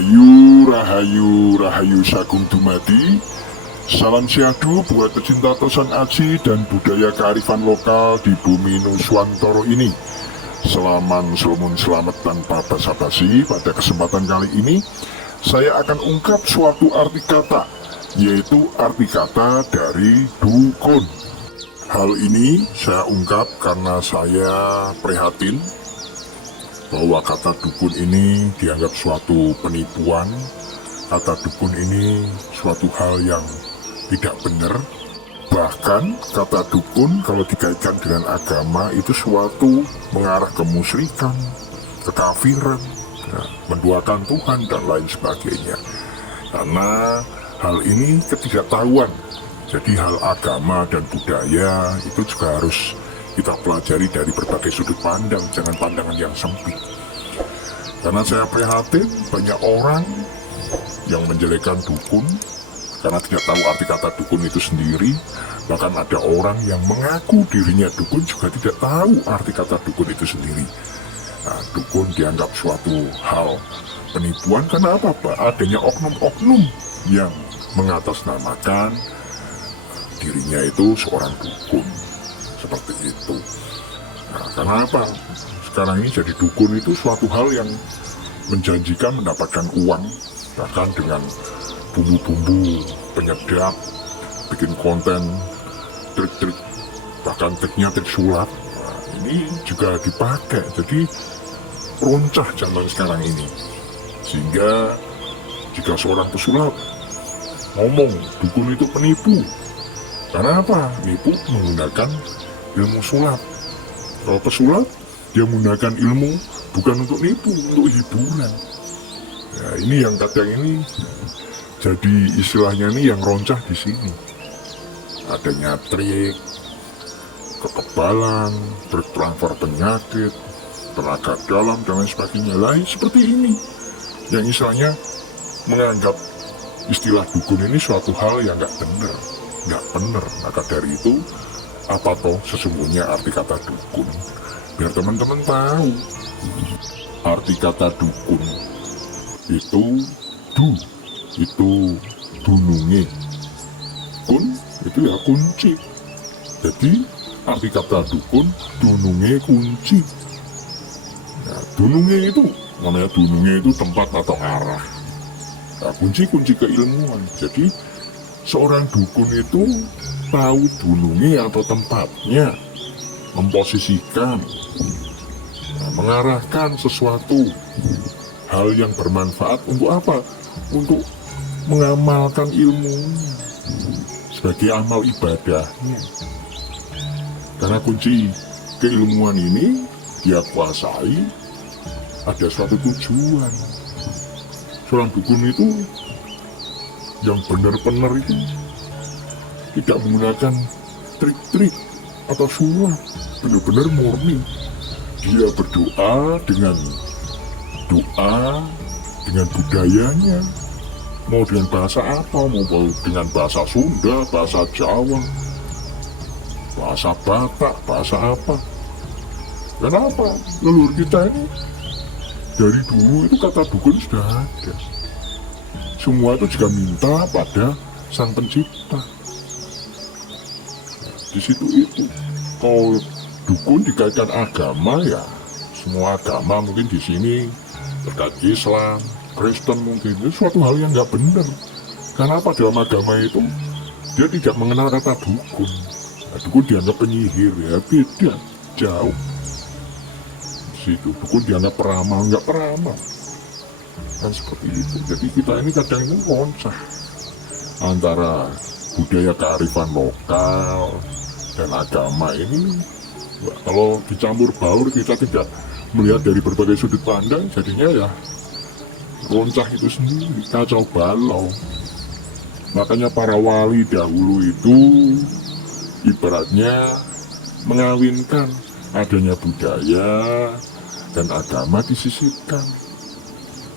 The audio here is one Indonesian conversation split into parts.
Rahayu, rahayu, rahayu sagung dumadi. Salam syahdu buat pecinta tosan aji dan budaya kearifan lokal di bumi Nuswantoro ini. Selamat selamat tanpa basa-basi. Pada kesempatan kali ini saya akan ungkap suatu arti kata, yaitu arti kata dari dukun. Hal ini saya ungkap karena saya prihatin bahwa kata dukun ini dianggap suatu penipuan. Kata dukun ini suatu hal yang tidak benar. Bahkan kata dukun kalau dikaitkan dengan agama itu suatu mengarah ke kemusyrikan, kekafiran, ya, menduakan Tuhan dan lain sebagainya. Karena hal ini ketidaktahuan. Jadi hal agama dan budaya itu juga harus kita pelajari dari berbagai sudut pandang, jangan pandangan yang sempit. Karena saya prihatin banyak orang yang menjelekkan dukun karena tidak tahu arti kata dukun itu sendiri. Bahkan ada orang yang mengaku dirinya dukun juga tidak tahu arti kata dukun itu sendiri. Nah, dukun dianggap suatu hal penipuan karena apa, Pak? Adanya oknum-oknum yang mengatasnamakan dirinya itu seorang dukun. Seperti itu. Nah, karena apa? Sekarang ini jadi dukun itu suatu hal yang menjanjikan mendapatkan uang, bahkan dengan bumbu-bumbu penyedap, bikin konten, trik-trik, bahkan triknya trik sulap. Nah, ini juga dipakai, jadi roncah zaman sekarang ini. Sehingga jika seorang pesulap ngomong dukun itu penipu, karena apa? Nipu menggunakan ilmu sulap. Kalau pesulap, dia menggunakan ilmu bukan untuk nipu, untuk hiburan. Ya, ini yang kadang ini jadi istilahnya ini yang roncah di sini. Adanya trik, kekebalan, trik transfer penyakit, tenaga dalam dan lain sebagainya. Lain seperti ini, yang istilahnya menganggap istilah dukun ini suatu hal yang nggak benar. Maka dari itu, apa toh sesungguhnya arti kata dukun? Biar teman-teman tahu arti kata dukun itu dununge, kun itu ya kunci. Jadi arti kata dukun dununge kunci. Nah, dununge itu namanya dununge itu tempat atau arah. Nah, kunci keilmuan. Jadi seorang dukun itu tahu dununge atau tempatnya, memposisikan, mengarahkan sesuatu hal yang bermanfaat untuk apa? Untuk mengamalkan ilmunya sebagai amal ibadahnya. Karena kunci keilmuan ini dia kuasai ada suatu tujuan. Seorang dukun itu yang benar-benar itu tidak menggunakan trik-trik atau sulap, benar-benar murni. Dia berdoa dengan budayanya, mau dengan bahasa apa, mau dengan bahasa Sunda, bahasa Jawa, bahasa Batak, bahasa apa. Kenapa? Leluhur kita ini dari dulu itu kata dukun sudah ada. Semua itu juga minta pada Sang Pencipta. Di situ itu, kalau dukun dikaitkan agama ya, semua agama mungkin di sini terkait Islam, Kristen mungkin itu suatu hal yang nggak benar. Karena apa, dalam agama itu dia tidak mengenal kata dukun. Nah, dukun dianggap penyihir, ya beda jauh. Di situ dukun dianggap peramal, nggak peramal. Kan seperti itu. Jadi kita ini kadang ini roncah antara budaya kearifan lokal dan agama ini. Kalau dicampur baur, kita tidak melihat dari berbagai sudut pandang, jadinya ya roncah itu sendiri, kacau balau. Makanya para wali dahulu itu ibaratnya mengawinkan adanya budaya dan agama disisipkan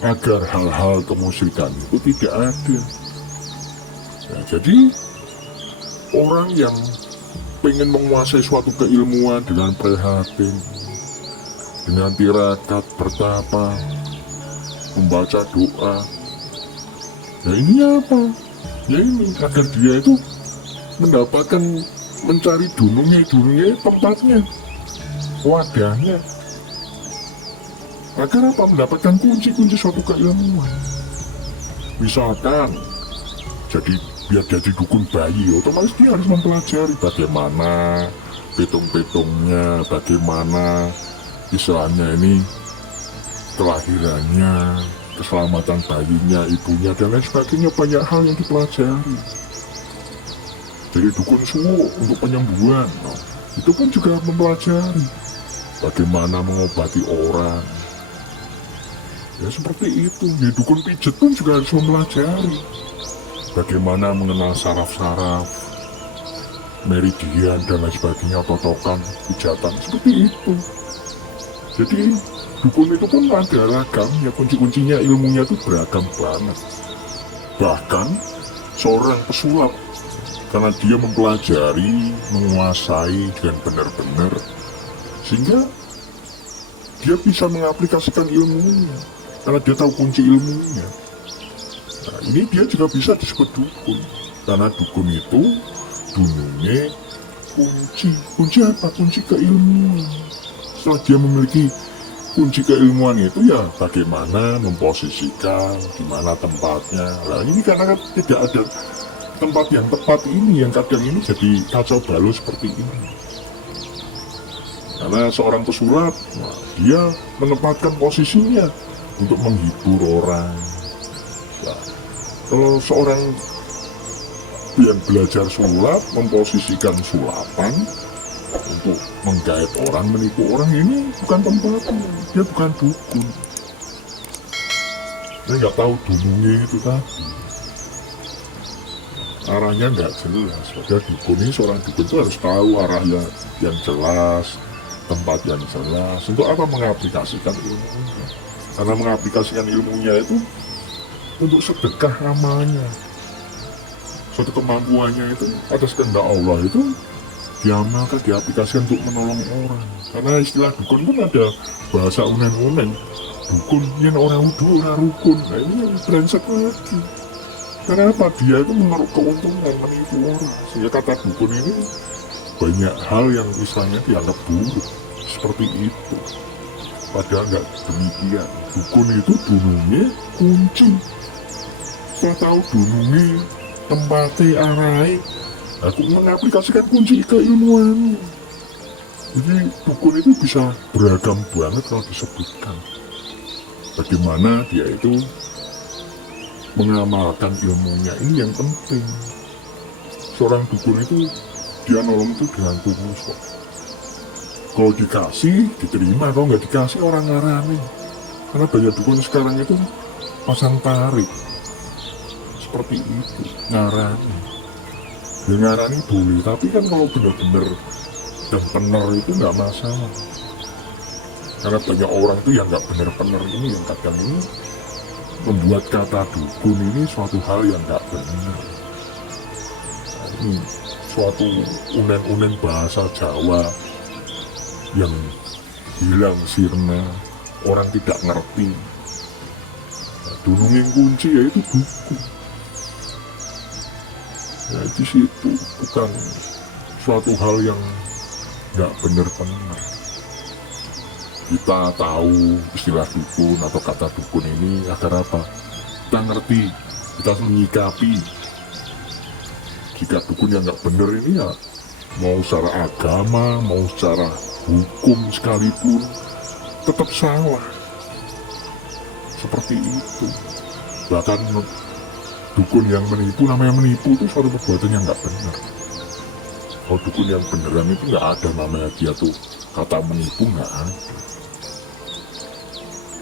agar hal-hal kemusyrikan itu tidak ada. Nah, jadi orang yang pengen menguasai suatu keilmuan dengan prihatin, dengan tirakat bertapa, membaca doa. Nah ini apa? Ya ini agar dia itu mendapatkan, mencari dunungnya tempatnya, wadahnya, agar apa? Mendapatkan kunci-kunci suatu keilmuan. Misalkan biar jadi dukun bayi, otomatis dia harus mempelajari bagaimana petung-petungnya, bagaimana istilahnya ini kelahirannya, keselamatan bayinya, ibunya, dan lain sebagainya. Banyak hal yang dipelajari. Jadi dukun suwo untuk penyembuhan, itu pun juga mempelajari bagaimana mengobati orang. Ya seperti itu. Ya dukun pijet pun juga harus mempelajari bagaimana mengenal saraf-saraf, meridian, dan lain sebagainya, totokan, pijatan, seperti itu. Jadi dukun itu pun ada ragamnya, kunci-kuncinya, ilmunya itu beragam banget. Bahkan seorang pesulap, karena dia mempelajari, menguasai dengan benar-benar, sehingga dia bisa mengaplikasikan ilmunya, karena dia tahu kunci ilmunya. Nah ini dia juga bisa disebut dukun, karena dukun itu dunungnya kunci apa? Kunci keilmuan. Setelah dia memiliki kunci keilmuan itu, ya bagaimana memposisikan, di mana tempatnya. Nah ini karena tidak ada tempat yang tepat ini, yang kadang ini jadi kacau balau seperti ini. Karena seorang pesulap, dia menempatkan posisinya untuk menghibur orang. Nah, kalau seorang yang belajar sulap, memposisikan sulapan untuk menggait orang, menipu orang, ini bukan tempatnya. Dia bukan dukun. Dia nggak tahu dunungnya itu tadi. Arahnya nggak jelas. Padahal dukun ini, seorang dukun itu harus tahu arahnya yang jelas, tempat yang jelas. Untuk apa? Mengaplikasikan ilmunya. Karena mengaplikasikan ilmunya itu untuk sedekah amalnya, suatu kemampuannya itu atas kehendak Allah itu diamalkan, diaplikasikan untuk menolong orang. Karena istilah dukun pun ada bahasa unen-unen, dukun yang orang udah orang rukun. Nah ini yang brengsek lagi. Karena apa? Dia itu mengeruk keuntungan, menipu orang. Sehingga kata dukun ini banyak hal yang istilahnya dianggap buruk seperti itu. Padahal nggak demikian. Dukun itu dunungnya kunci. Saya tahu dunungi, tempatnya, arahnya, aku mengaplikasikan kunci keilmuan. Jadi dukun itu bisa beragam banget kalau disebutkan. Bagaimana dia itu mengamalkan ilmunya, ini yang penting. Seorang dukun itu dia nolong itu dengan tulus kok. Kalau dikasih, diterima. Kalau nggak dikasih, orang ngarani. Karena banyak dukun sekarang itu pasang tarik seperti itu, ngarani. Ya ngarani boleh, tapi kan kalau benar-benar dan benar itu nggak masalah. Karena banyak orang itu yang nggak benar-benar ini, yang kadang ini membuat kata dukun ini suatu hal yang nggak benar. Nah, ini suatu unen-unen bahasa Jawa yang hilang sirna, orang tidak ngerti. Nah, dunungin kunci yaitu dukun. Ya di situ bukan suatu hal yang nggak benar-benar. Kita tahu istilah dukun atau kata dukun ini agar apa? Kita ngerti, kita menyikapi. Jika dukun yang nggak benar ini, ya mau secara agama, mau secara hukum sekalipun, tetap salah. Seperti itu. Bahkan dukun yang menipu, namanya menipu itu suatu perbuatan yang nggak benar. Kalau dukun yang beneran itu nggak ada namanya dia tuh kata menipu, nggak ada.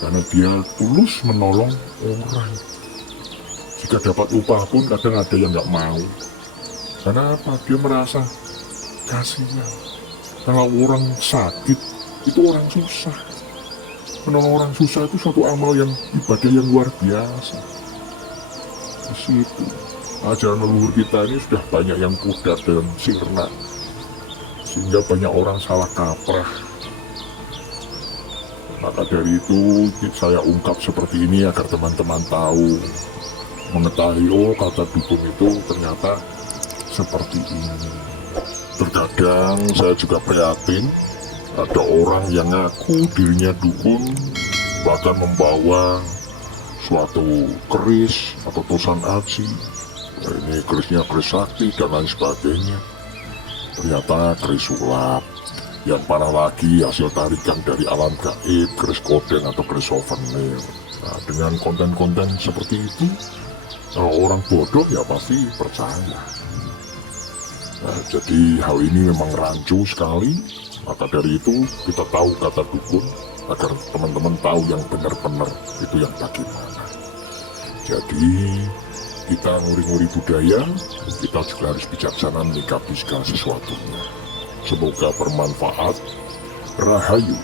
Karena dia tulus menolong orang. Jika dapat upah pun kadang ada yang nggak mau. Karena apa? Dia merasa kasihan. Kalau orang sakit, itu orang susah. Menolong orang susah itu suatu amal yang ibadah yang luar biasa. Di situ ajaran leluhur kita ini sudah banyak yang pudar dan sirna, sehingga banyak orang salah kaprah. Maka dari itu saya ungkap seperti ini agar teman-teman tahu, mengetahui oh kata dukun itu ternyata seperti ini. Terkadang saya juga prihatin, ada orang yang ngaku dirinya dukun, bahkan membawa suatu keris atau tosan aji. Nah, ini kerisnya keris sakti dan lain sebagainya. Ternyata keris sulap. Yang parah lagi hasil tarikan dari alam gaib, keris koden atau keris souvenir. Nah, dengan konten-konten seperti itu, orang bodoh ya pasti percaya. Nah, jadi hal ini memang rancu sekali. Maka dari itu kita tahu kata dukun agar teman-teman tahu yang benar-benar itu yang bagaimana. Jadi kita nguri-nguri budaya, kita juga harus bijaksana menyikapi segala sesuatunya. Semoga bermanfaat. Rahayu.